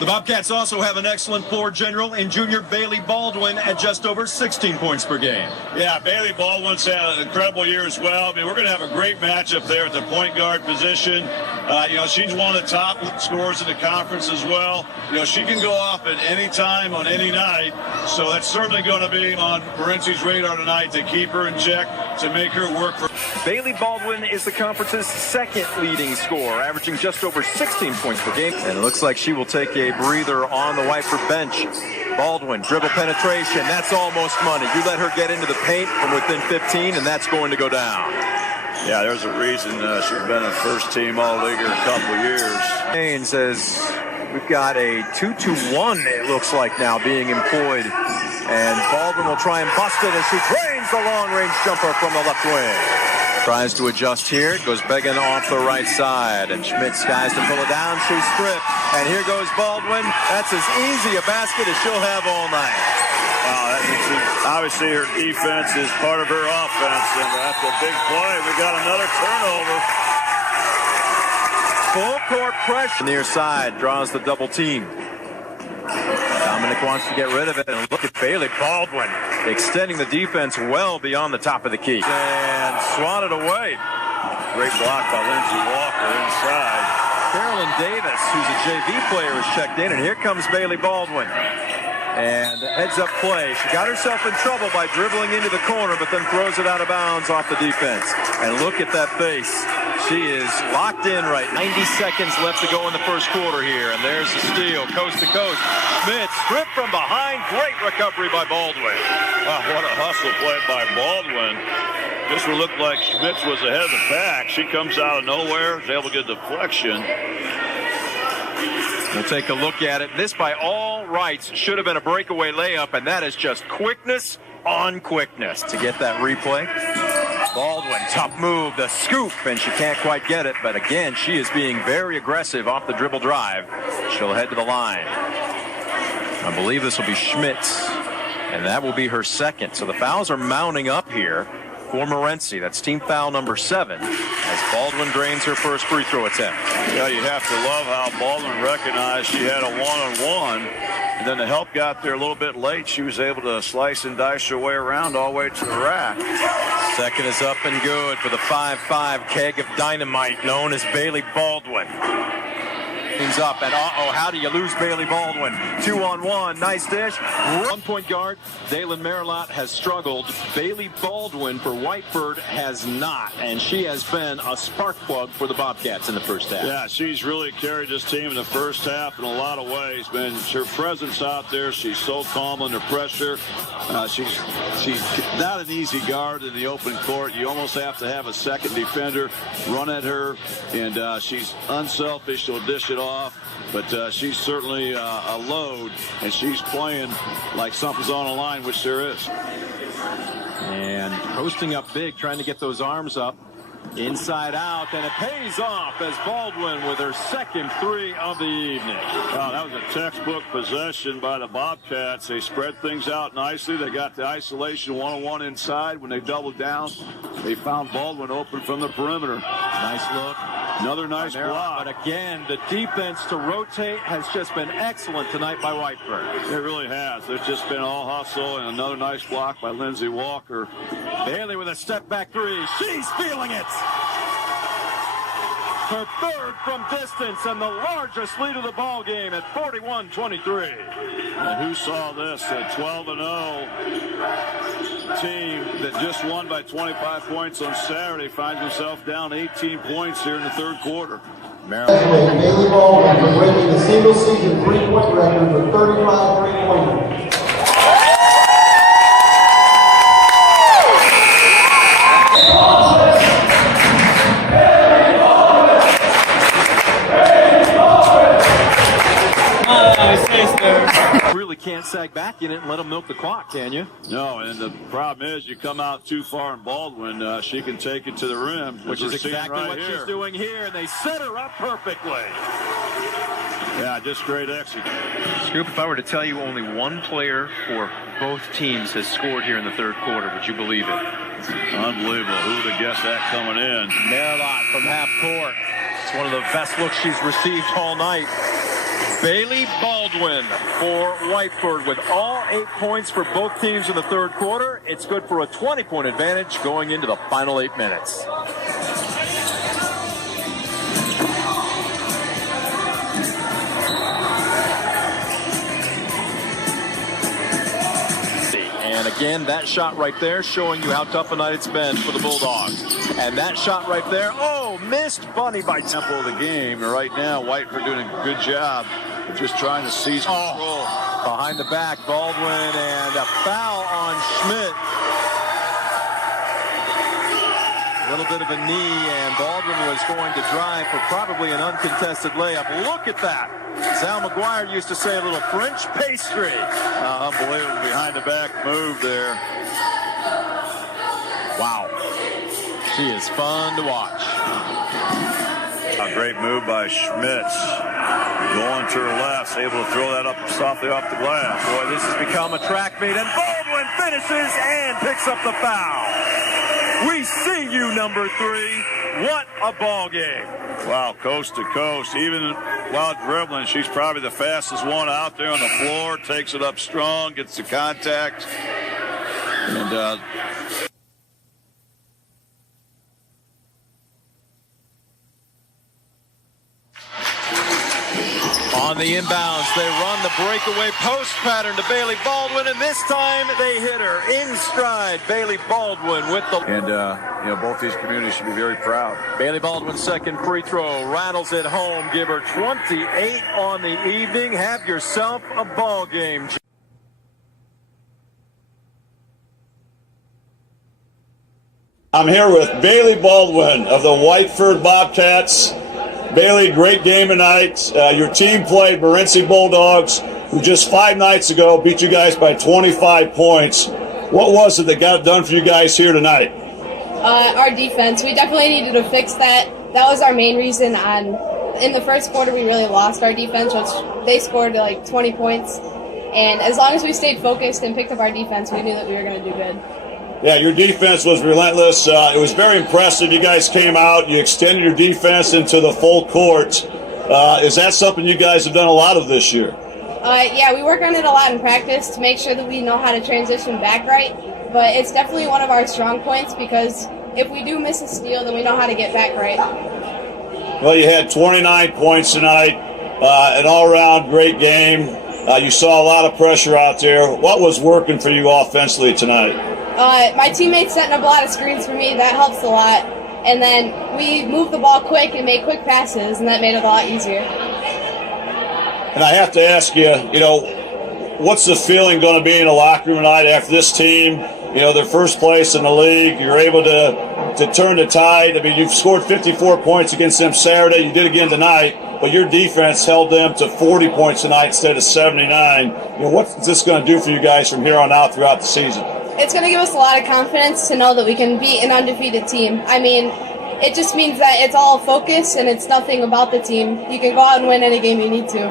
The Bobcats also have an excellent floor general in junior Baylee Baldwin at just over 16 points per game. Yeah, Baylee Baldwin's had an incredible year as well. I mean, we're going to have a great matchup there at the point guard position. She's one of the top scorers in the conference as well. She can go off at any time on any night. So that's certainly going to be on Morenci's radar tonight to keep her in check, to make her work for. Baylee Baldwin is the conference's second leading scorer, averaging just over 16 points per game. And it looks like she will take a breather on the Whiteford bench. Baldwin, dribble penetration, that's almost money. You let her get into the paint from within 15, and that's going to go down. Yeah, there's a reason she's been a first-team All-Leaguer a couple years. Haynes says we've got a 2-2-1, it looks like now, being employed. And Baldwin will try and bust it as she drains the long-range jumper from the left wing. Tries to adjust here, goes begging off the right side, and Schmidt skies to pull it down. She's stripped, and here goes Baldwin. That's as easy a basket as she'll have all night. Obviously, her defense is part of her offense, and after a big play, we got another turnover. Full court pressure. Near side draws the double team. Dominic wants to get rid of it, and look at Baylee Baldwin extending the defense well beyond the top of the key. And swatted away. Great block by Lindsey Walker inside. Carolyn Davis, who's a JV player, is checked in, and here comes Baylee Baldwin. And heads-up play. She got herself in trouble by dribbling into the corner, but then throws it out of bounds off the defense. And look at that face. She is locked in right. 90 seconds left to go in the first quarter here. And there's the steal, coast to coast. Schmidt stripped from behind. Great recovery by Baldwin. Wow, what a hustle play by Baldwin. This would look like Schmidt was ahead of the pack. She comes out of nowhere, is able to get a deflection. We'll take a look at it. This, by all rights, should have been a breakaway layup, and that is just quickness on quickness. To get that replay, Baldwin, tough move, the scoop, and she can't quite get it. But again, she is being very aggressive off the dribble drive. She'll head to the line. I believe this will be Schmitz, and that will be her second. So the fouls are mounting up here for Morenci. That's team foul number 7 as Baldwin drains her first free throw attempt. Yeah, you have to love how Baldwin recognized she had a one-on-one, and then the help got there a little bit late. She was able to slice and dice her way around all the way to the rack. Second is up and good for the 5'5" keg of dynamite known as Baylee Baldwin. Team's up, and how do you lose Baylee Baldwin? 2-on-1, nice dish. 1-point guard, Dalen Merlot has struggled. Baylee Baldwin for Whiteford has not, and she has been a spark plug for the Bobcats in the first half. Yeah, she's really carried this team in the first half in a lot of ways. Man, her presence out there, she's so calm under pressure. She's not an easy guard in the open court. You almost have to have a second defender run at her, and she's unselfish. She'll dish it off. But she's certainly a load, and she's playing like something's on the line, which there is. And posting up big, trying to get those arms up. Inside out, and it pays off as Baldwin with her second 3 of the evening. Wow, that was a textbook possession by the Bobcats. They spread things out nicely. They got the isolation one-on-one inside. When they doubled down, they found Baldwin open from the perimeter. Nice look. Another nice block. But again, the defense to rotate has just been excellent tonight by Whiteford. It really has. It's just been all hustle, and another nice block by Lindsey Walker. Baylee with a step-back 3. She's feeling it. Her third from distance and the largest lead of the ball game at 41-23. And who saw this? A 12-0 team that just won by 25 points on Saturday finds himself down 18 points here in the third quarter. Baylee Baldwin for breaking the single-season three-point record with 35 three-pointers. Really can't sag back in it and let them milk the clock, can you? No, and the problem is you come out too far in Baldwin, she can take it to the rim. Which is exactly what she's doing here, and they set her up perfectly. Yeah, just great execution. Scoop, if I were to tell you only one player for both teams has scored here in the third quarter, would you believe it? Unbelievable. Who would have guessed that coming in? Merlot from half court. It's one of the best looks she's received all night. Baylee Baldwin for Whiteford with all 8 points for both teams in the third quarter. It's good for a 20-point advantage going into the final 8 minutes. And again, that shot right there showing you how tough a night it's been for the Bulldogs. And that shot right there, oh, missed bunny by tempo of the game. And right now, Whiteford doing a good job of just trying to seize control. Behind the back, Baldwin, and a foul on Schmidt. A little bit of a knee, and Baldwin was going to drive for probably an uncontested layup. Look at that. Sal McGuire used to say a little French pastry. Unbelievable behind the back move there. Wow. She is fun to watch. A great move by Schmitz. Going to her left, able to throw that up softly off the glass. Boy, this has become a track meet, and Baldwin finishes and picks up the foul. We see you, number 3. What a ball game. Wow, coast to coast. Even while dribbling, she's probably the fastest one out there on the floor. Takes it up strong, gets the contact. And on the inbounds, they run the breakaway post pattern to Baylee Baldwin, and this time they hit her in stride. Baylee Baldwin with the... And, both these communities should be very proud. Baylee Baldwin's second free throw rattles it home. Give her 28 on the evening. Have yourself a ball game. I'm here with Baylee Baldwin of the Whiteford Bobcats. Baylee, great game tonight. Your team played Morenci Bulldogs, who just 5 nights ago beat you guys by 25 points. What was it that got it done for you guys here tonight? Our defense. We definitely needed to fix that. That was our main reason. In the first quarter, we really lost our defense, which they scored like 20 points. And as long as we stayed focused and picked up our defense, we knew that we were going to do good. Yeah, your defense was relentless. It was very impressive. You guys came out, you extended your defense into the full court. Is that something you guys have done a lot of this year? Yeah, we work on it a lot in practice to make sure that we know how to transition back right. But it's definitely one of our strong points because if we do miss a steal, then we know how to get back right. Well, you had 29 points tonight, an all-around great game. You saw a lot of pressure out there. What was working for you offensively tonight? My teammates setting up a lot of screens for me. That helps a lot. And then we moved the ball quick and made quick passes, and that made it a lot easier. And I have to ask you, what's the feeling going to be in the locker room tonight after this team, their first place in the league? You're able to turn the tide. I mean, you've scored 54 points against them Saturday. You did again tonight, but your defense held them to 40 points tonight instead of 79. What's this going to do for you guys from here on out throughout the season? It's going to give us a lot of confidence to know that we can beat an undefeated team. I mean, it just means that it's all focus and it's nothing about the team. You can go out and win any game you need to.